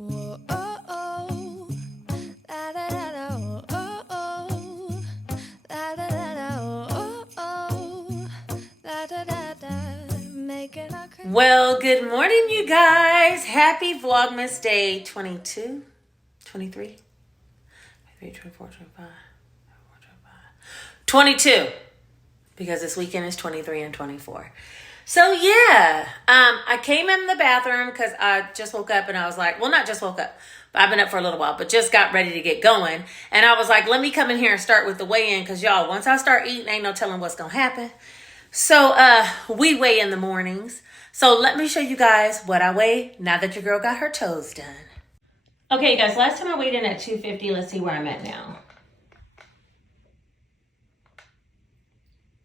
Whoa, oh, oh. La, da, da, da, oh, oh, oh. La, da, da, da, oh, oh, oh. La, da, da, da. Making a crazy. Well, good morning, you guys. Happy Vlogmas Day 22, 23, 24, 25, 22. Because this weekend is 23 and 24. So yeah, I came in the bathroom because I just woke up and I was like, well, not just woke up, but I've been up for a little while, but just got ready to get going. And I was like, let me come in here and start with the weigh-in because y'all, once I start eating, ain't no telling what's going to happen. So we weigh in the mornings. So let me show you guys what I weigh now that your girl got her toes done. Okay, guys, last time I weighed in at 250. Let's see where I'm at now.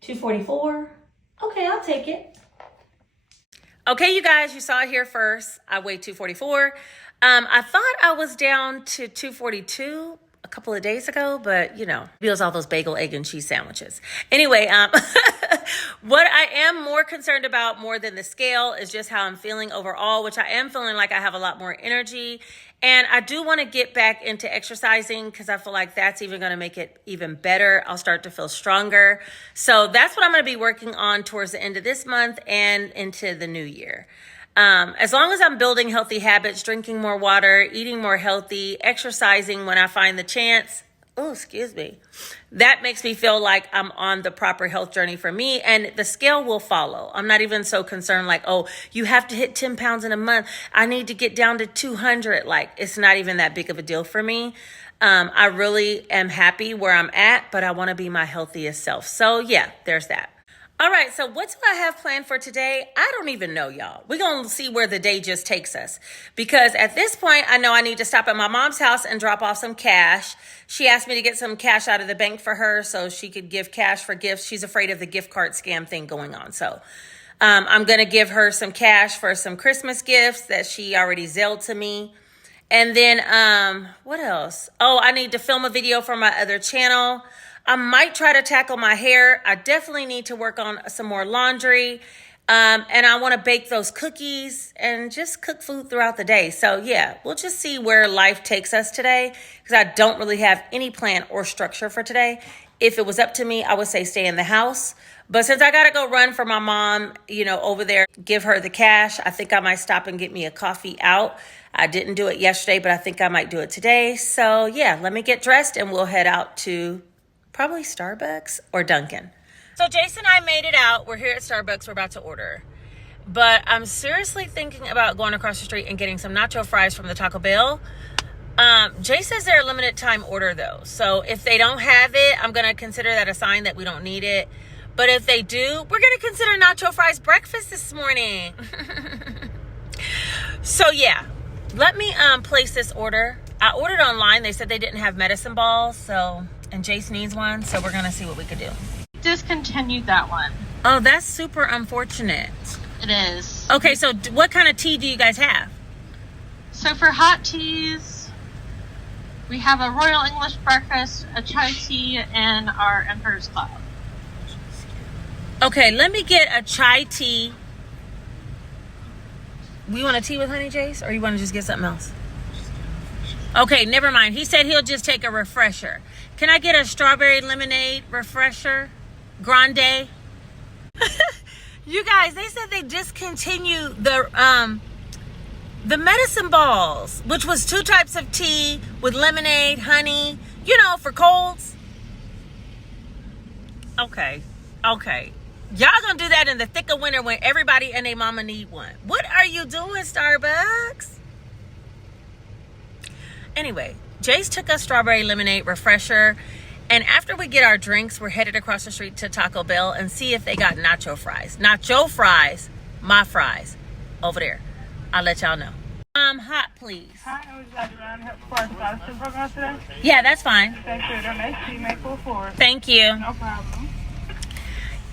244. Okay, I'll take it. Okay, you guys, you saw it here first. I weighed 244. I thought I was down to 242 a couple of days ago, but you know, it was all those bagel, egg, and cheese sandwiches. Anyway, what I am more concerned about more than the scale is just how I'm feeling overall, which I am feeling like I have a lot more energy. And I do want to get back into exercising because I feel like that's even going to make it even better. I'll start to feel stronger. So that's what I'm going to be working on towards the end of this month and into the new year. As long as I'm building healthy habits, drinking more water, eating more healthy, exercising when I find the chance, that makes me feel like I'm on the proper health journey for me, and the scale will follow. I'm not even so concerned like, oh, you have to hit 10 pounds in a month. I need to get down to 200. Like, it's not even that big of a deal for me. I really am happy where I'm at, but I want to be my healthiest self. So yeah, there's that. All right, so what do I have planned for today? I don't even know, y'all. We're going to see where the day just takes us. Because at this point, I know I need to stop at my mom's house and drop off some cash. She asked me to get some cash out of the bank for her so she could give cash for gifts. She's afraid of the gift card scam thing going on. So I'm going to give her some cash for some Christmas gifts that she already Zelled to me. And then what else? Oh, I need to film a video for my other channel. I might try to tackle my hair. I definitely need to work on some more laundry. And I want to bake those cookies and just cook food throughout the day. So yeah, we'll just see where life takes us today because I don't really have any plan or structure for today. If it was up to me, I would say stay in the house. But since I got to go run for my mom, over there, give her the cash, I think I might stop and get me a coffee out. I didn't do it yesterday, but I think I might do it today. So yeah, let me get dressed and we'll head out to probably Starbucks or Dunkin'. So Jason and I made it out. We're here at Starbucks. We're about to order. But I'm seriously thinking about going across the street and getting some nacho fries from the Taco Bell. Jay says they're a limited time order though. So if they don't have it, I'm going to consider that a sign that we don't need it. But if they do, we're going to consider nacho fries breakfast this morning. So yeah, let me place this order. I ordered online. They said they didn't have medicine balls. And Jace needs one, so we're gonna see what we could do. Discontinued that one. Oh, that's super unfortunate. It is. Okay, so what kind of tea do you guys have? So for hot teas, we have a Royal English breakfast, a chai tea, and our Emperor's Club. Okay, let me get a chai tea. We want a tea with honey, Jace, or you want to just get something else? Okay, never mind. He said he'll just take a refresher. Can I get a strawberry lemonade refresher? Grande? You guys, they said they discontinued the medicine balls, which was 2 types of tea with lemonade, honey, for colds. Okay. Y'all gonna do that in the thick of winter when everybody and their mama need one. What are you doing, Starbucks? Anyway, Jace took us strawberry lemonade refresher. And after we get our drinks, we're headed across the street to Taco Bell and see if they got nacho fries. Nacho fries, my fries, over there. I'll let y'all know. Hot, please. Hi, I was just around here for a scholarship program today. Yeah, that's fine. Thank you. Donation, you may pull forward. Thank you. No problem.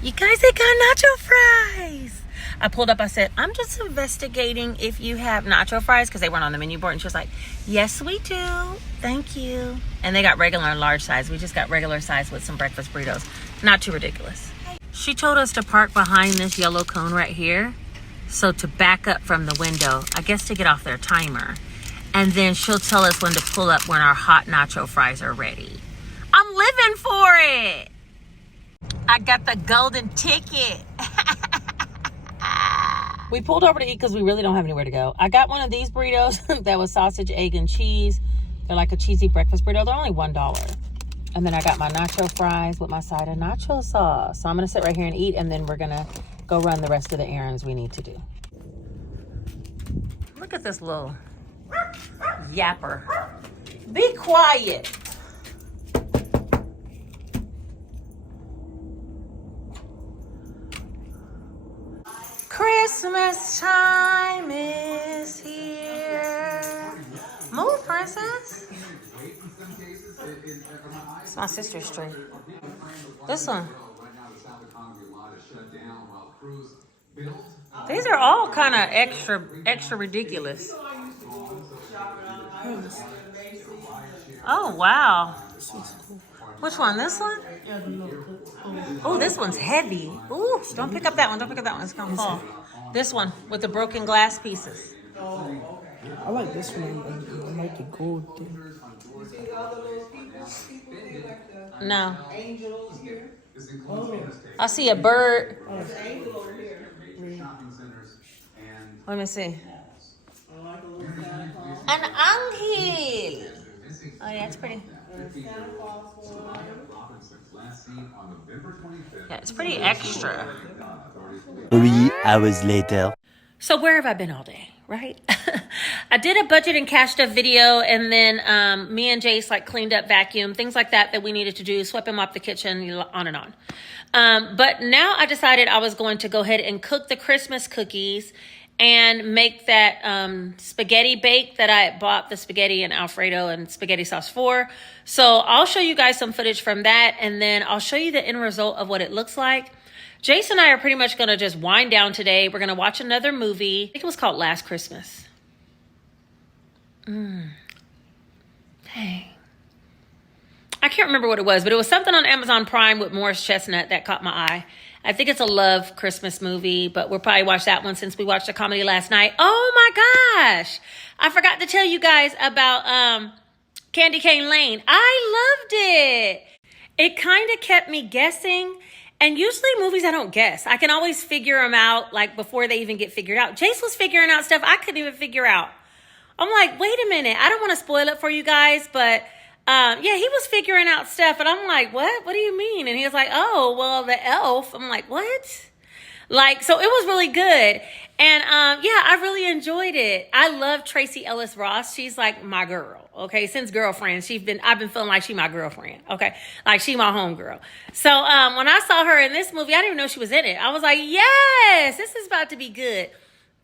You guys, they got nacho fries. I pulled up, I said, I'm just investigating if you have nacho fries because they weren't on the menu board. And she was like, yes, we do. Thank you. And they got regular and large size. We just got regular size with some breakfast burritos. Not too ridiculous. She told us to park behind this yellow cone right here. So to back up from the window, I guess to get off their timer. And then she'll tell us when to pull up when our hot nacho fries are ready. I'm living for it. I got the golden ticket. We pulled over to eat because we really don't have anywhere to go. I got one of these burritos that was sausage, egg, and cheese. They're like a cheesy breakfast burrito. They're only $1. And then I got my nacho fries with my side of nacho sauce. So I'm going to sit right here and eat, and then we're going to go run the rest of the errands we need to do. Look at this little yapper. Be quiet. Christmas time is here. Move, princess. It's my sister's tree. This one. These are all kind of extra ridiculous. Oh, wow. Which one? This one? Oh, this one's heavy. Ooh, don't pick up that one. Don't pick up that one. It's going to fall. This one with the broken glass pieces. I like this one. I like the gold thing. No. I see a bird. Let me see. An angel. Oh, yeah, it's pretty. Yeah, it's pretty extra. 3 hours later. So where have I been all day, right? I did a budget and cash stuff video, and then me and Jace like cleaned up, vacuum, things like that we needed to do, swept him up the kitchen, on and on. But now I decided I was going to go ahead and cook the Christmas cookies and make that spaghetti bake that I bought the spaghetti and Alfredo and spaghetti sauce for. So I'll show you guys some footage from that, and then I'll show you the end result of what it looks like. Jason and I are pretty much going to just wind down today. We're going to watch another movie. I think it was called Last Christmas. Dang. I can't remember what it was, but it was something on Amazon Prime with Morris Chestnut that caught my eye. I think it's a love Christmas movie, but we'll probably watch that one since we watched a comedy last night. Oh my gosh. I forgot to tell you guys about Candy Cane Lane. I loved it. It kind of kept me guessing. And usually movies I don't guess. I can always figure them out like before they even get figured out. Jace was figuring out stuff I couldn't even figure out. I'm like, wait a minute. I don't want to spoil it for you guys, but yeah, he was figuring out stuff. And I'm like, what? What do you mean? And he was like, oh, well, the elf. I'm like, what? Like, so it was really good. And yeah, I really enjoyed it. I love Tracy Ellis Ross. She's like my girl. Okay, since girlfriend, I've been feeling like she my girlfriend. Okay, like she my homegirl. So when I saw her in this movie, I didn't even know she was in it. I was like, yes, this is about to be good.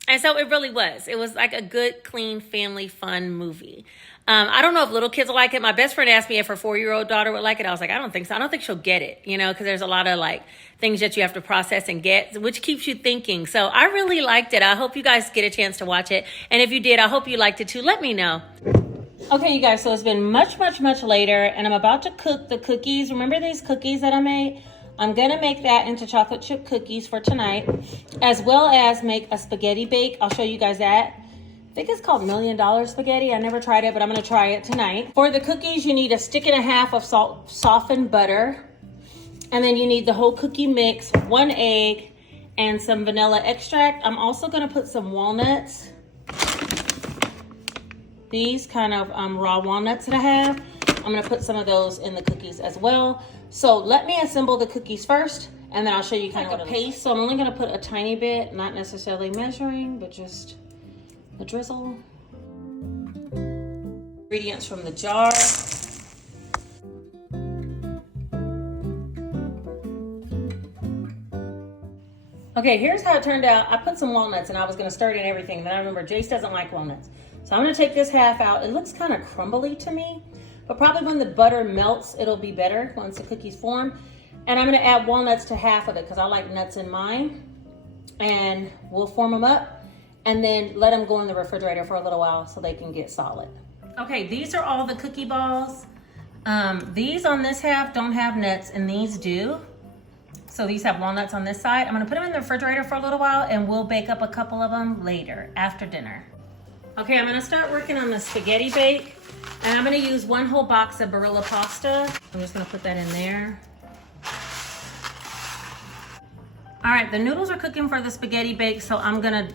And so it really was. It was like a good, clean, family, fun movie. I don't know if little kids will like it. My best friend asked me if her 4-year-old daughter would like it. I was like, I don't think so. I don't think she'll get it, because there's a lot of like things that you have to process and get, which keeps you thinking. So I really liked it. I hope you guys get a chance to watch it. And if you did, I hope you liked it too. Let me know. Okay, you guys, so it's been much, much, much later, and I'm about to cook the cookies. Remember these cookies that I made? I'm going to make that into chocolate chip cookies for tonight, as well as make a spaghetti bake. I'll show you guys that. I think it's called $1 Million Spaghetti. I never tried it, but I'm going to try it tonight. For the cookies, you need 1.5 sticks of softened butter, and then you need the whole cookie mix, 1 egg, and some vanilla extract. I'm also going to put some walnuts. These kind of raw walnuts that I have, I'm going to put some of those in the cookies as well. So let me assemble the cookies first, and then I'll show you kind of like a paste. So I'm only going to put a tiny bit, not necessarily measuring, but just a drizzle. Ingredients from the jar. Okay, here's how it turned out. I put some walnuts, and I was going to stir it in everything. Then I remember Jace doesn't like walnuts. So I'm going to take this half out. It looks kind of crumbly to me, but probably when the butter melts, it'll be better once the cookies form. And I'm going to add walnuts to half of it because I like nuts in mine. And we'll form them up and then let them go in the refrigerator for a little while so they can get solid. Okay, these are all the cookie balls. These on this half don't have nuts, and these do. So these have walnuts on this side. I'm going to put them in the refrigerator for a little while, and we'll bake up a couple of them later after dinner. Okay, I'm gonna start working on the spaghetti bake. And I'm gonna use 1 whole box of Barilla pasta. I'm just gonna put that in there. All right, the noodles are cooking for the spaghetti bake, so I'm gonna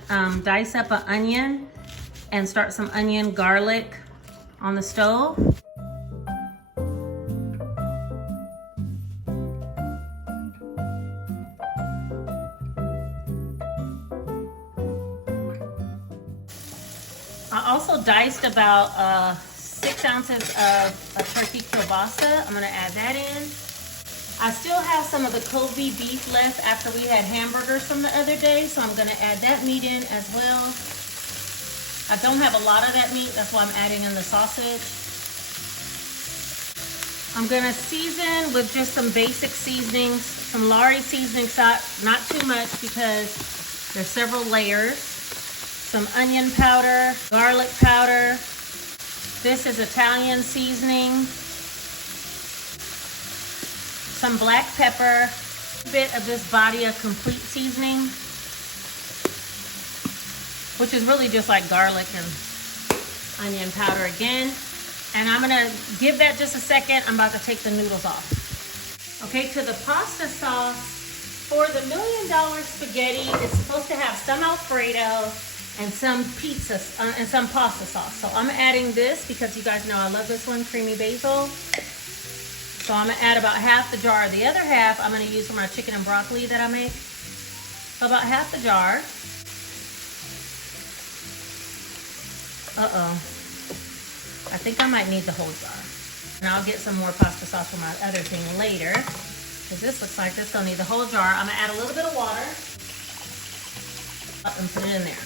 dice up an onion and start some onion garlic on the stove. I also diced about 6 ounces of a turkey kielbasa. I'm gonna add that in. I still have some of the Kobe beef left after we had hamburgers from the other day, so I'm gonna add that meat in as well. I don't have a lot of that meat, that's why I'm adding in the sausage. I'm gonna season with just some basic seasonings, some Lari seasoning stock, not too much because there's several layers. Some onion powder, garlic powder. This is Italian seasoning. Some black pepper, a bit of this Badia complete seasoning, which is really just like garlic and onion powder again. And I'm gonna give that just a second. I'm about to take the noodles off. Okay, to the pasta sauce. For the $1 million spaghetti, it's supposed to have some Alfredo and some pizza and some pasta sauce. So I'm adding this because you guys know I love this one, creamy basil. So I'm gonna add about half the jar. The other half I'm gonna use for my chicken and broccoli that I make. So about half the jar. Uh-oh. I think I might need the whole jar. And I'll get some more pasta sauce for my other thing later. Because this looks like this gonna need the whole jar. I'm gonna add a little bit of water. And put it in there.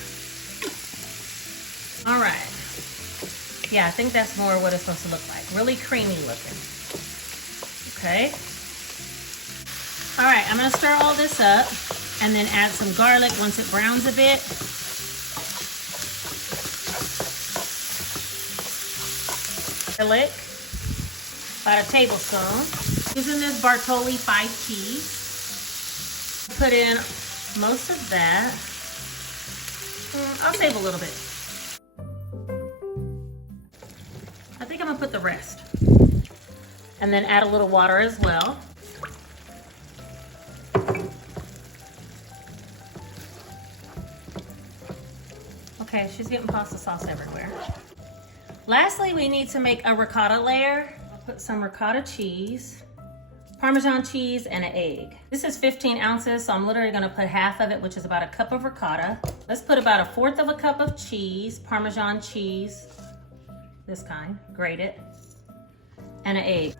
All right. Yeah, I think that's more what it's supposed to look like. Really creamy looking. Okay. All right, I'm gonna stir all this up and then add some garlic once it browns a bit. Garlic, about a tablespoon. Using this Bartoli 5 cheese. Put in most of that. I'll save a little bit. I think I'm gonna put the rest. And then add a little water as well. Okay, she's getting pasta sauce everywhere. Lastly, we need to make a ricotta layer. I'll put some ricotta cheese, Parmesan cheese, and an egg. This is 15 ounces, so I'm literally gonna put half of it, which is about a cup of ricotta. Let's put about 1/4 of a cup of cheese, Parmesan cheese, this kind, grate it, and an egg.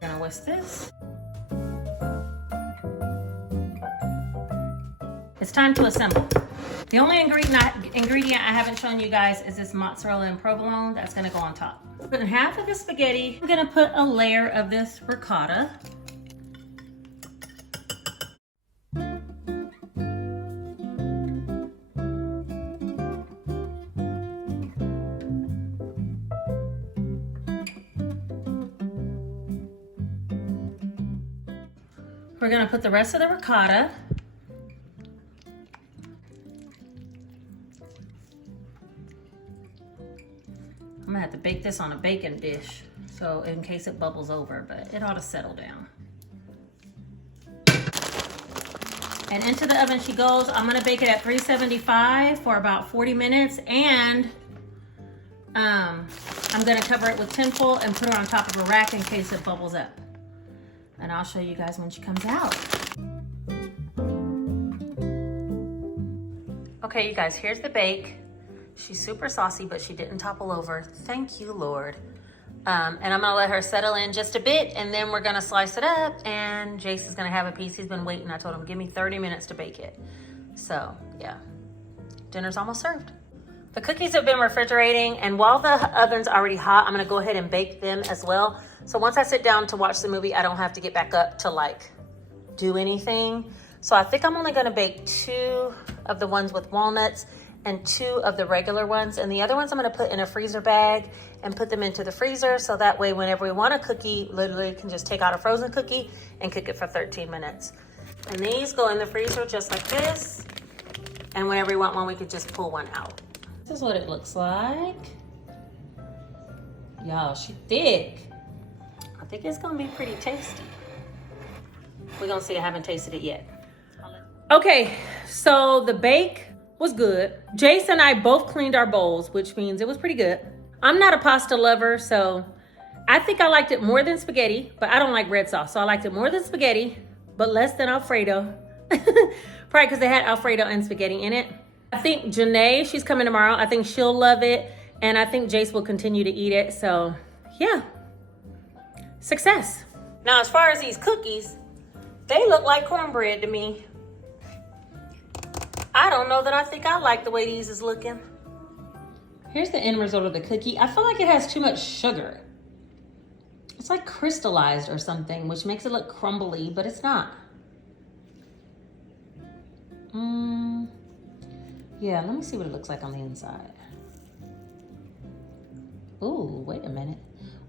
Gonna whisk this. It's time to assemble. The only ingredient I haven't shown you guys is this mozzarella and provolone. That's gonna go on top. Putting half of the spaghetti, I'm gonna put a layer of this ricotta. We're gonna put the rest of the ricotta. I'm gonna have to bake this on a baking dish, so in case it bubbles over, but it ought to settle down. And into the oven she goes. I'm gonna bake it at 375 for about 40 minutes, and I'm gonna cover it with tinfoil and put her on top of a rack in case it bubbles up. And I'll show you guys when she comes out. Okay, you guys, here's the bake. She's super saucy, but she didn't topple over. Thank you, Lord. And I'm gonna let her settle in just a bit, and then we're gonna slice it up, and Jace is gonna have a piece. He's been waiting. I told him, give me 30 minutes to bake it. So, yeah, dinner's almost served. The cookies have been refrigerating, and while the oven's already hot, I'm gonna go ahead and bake them as well. So once I sit down to watch the movie, I don't have to get back up to like do anything. So I think I'm only gonna bake 2 of the ones with walnuts and 2 of the regular ones. And the other ones I'm gonna put in a freezer bag and put them into the freezer. So that way, whenever we want a cookie, literally can just take out a frozen cookie and cook it for 13 minutes. And these go in the freezer just like this. And whenever we want one, we could just pull one out. This is what it looks like. Y'all, she thick. I think it's gonna be pretty tasty. We're gonna see, I haven't tasted it yet. Okay, so the bake was good. Jace and I both cleaned our bowls, which means it was pretty good. I'm not a pasta lover, so I think I liked it more than spaghetti, but I don't like red sauce. So I liked it more than spaghetti, but less than Alfredo. Probably because they had Alfredo and spaghetti in it. I think Janae, she's coming tomorrow. I think she'll love it. And I think Jace will continue to eat it. So yeah, success. Now, as far as these cookies, they look like cornbread to me. I don't know that I think I like the way these is looking. Here's the end result of the cookie. I feel like it has too much sugar. It's like crystallized or something, which makes it look crumbly, but it's not. Yeah, let me see what it looks like on the inside. Ooh, wait a minute.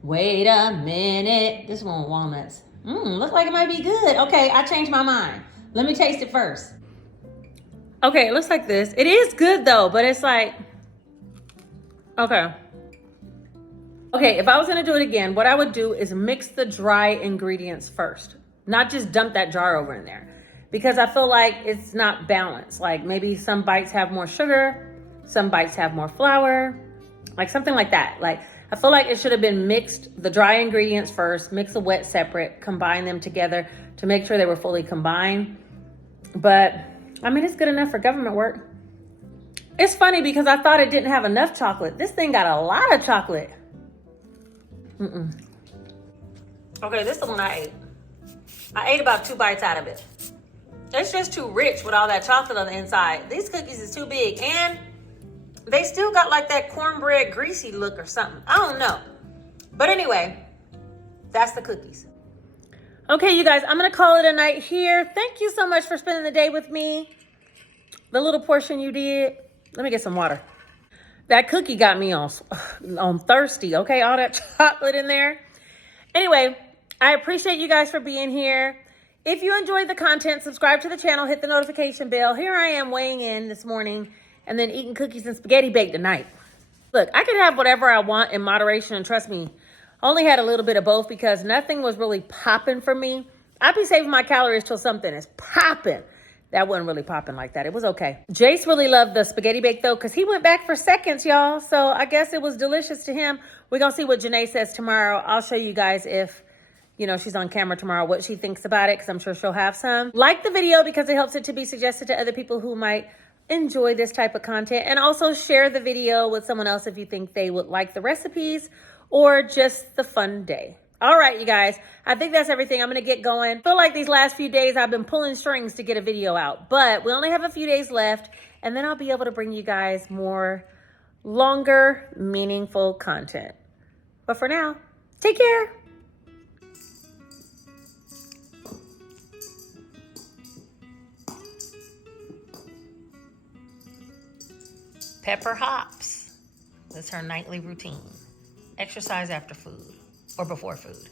Wait a minute. This one with walnuts. Looks like it might be good. Okay, I changed my mind. Let me taste it first. Okay, it looks like this. It is good though, but it's like, okay. Okay, if I was gonna do it again, what I would do is mix the dry ingredients first. Not just dump that jar over in there. Because I feel like it's not balanced. Like maybe some bites have more sugar, some bites have more flour, like something like that. Like I feel like it should have been mixed, the dry ingredients first, mix the wet separate, combine them together to make sure they were fully combined. But I mean, it's good enough for government work. It's funny because I thought it didn't have enough chocolate. This thing got a lot of chocolate. Okay, this is the one I ate. I ate about 2 bites out of it. It's just too rich with all that chocolate on the inside. These cookies is too big, and they still got like that cornbread greasy look or something. I don't know. But anyway, that's the cookies. Okay, you guys, I'm gonna call it a night here. Thank you so much for spending the day with me. The little portion you did. Let me get some water. That cookie got me on thirsty, okay? All that chocolate in there. Anyway, I appreciate you guys for being here. If you enjoyed the content, subscribe to the channel, hit the notification bell. Here I am weighing in this morning and then eating cookies and spaghetti bake tonight. Look, I can have whatever I want in moderation, and trust me, I only had a little bit of both because nothing was really popping for me. I'd be saving my calories till something is popping. That wasn't really popping like that. It was okay. Jace really loved the spaghetti bake though, because he went back for seconds, y'all. So I guess it was delicious to him. We're going to see what Janae says tomorrow. I'll show you guys if, you know, she's on camera tomorrow, what she thinks about it, because I'm sure she'll have some. Like the video because it helps it to be suggested to other people who might enjoy this type of content. And also share the video with someone else if you think they would like the recipes or just the fun day. All right, you guys, I think that's everything. I'm going to get going. I feel like these last few days I've been pulling strings to get a video out, but we only have a few days left, and then I'll be able to bring you guys more longer, meaningful content. But for now, take care. Pepper hops. That's her nightly routine. Exercise after food or before food.